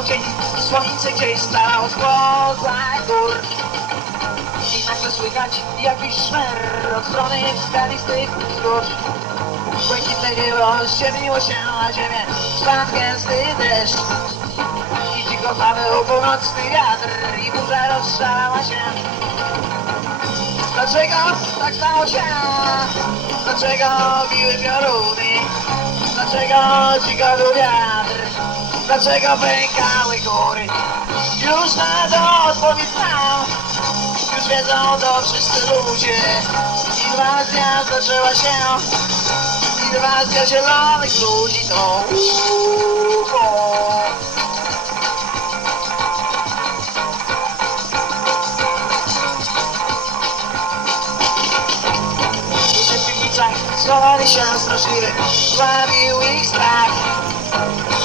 Dzień, słońce gdzieś stało spoza gór I nagle słychać jakiś szmer od strony skalistych wzgórz Błękitne niebo ściemniło się na ziemię Spadł gęsty deszcz I cicho paweł północny wiatr I burza rozszalała się Dlaczego tak stało się? Dlaczego biły pioruny? Dlaczego cicho był wiatr? Dlaczego pękały góry? Już na to odpowiedź znam Już wiedzą to wszyscy ludzie Inwazja zaczęła się Inwazja zielonych ludzi to UFO schowali się straszliwy Bawił ich strach.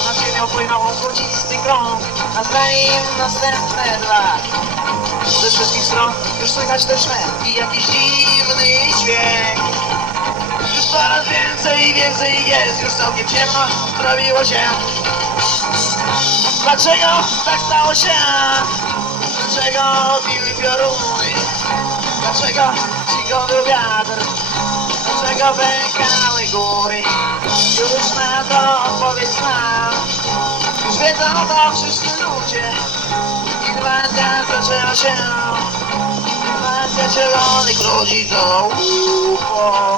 Na ziemią płynął złocisty krąg. A za nim następne dwa. Ze wszystkich stron już słychać też szmer I jakiś dziwny dźwięk. Już coraz więcej i więcej jest. Już całkiem ciemno zrobiło się. Dlaczego tak stało się? Dlaczego biły pioruny? Dlaczego był wiatr? Dlaczego pękały góry? Już na to odpowiedź mam. Już wiedzą to wszyscy ludzie. Inwazja zaczęła się. Inwazja zielonych ludzi to UFO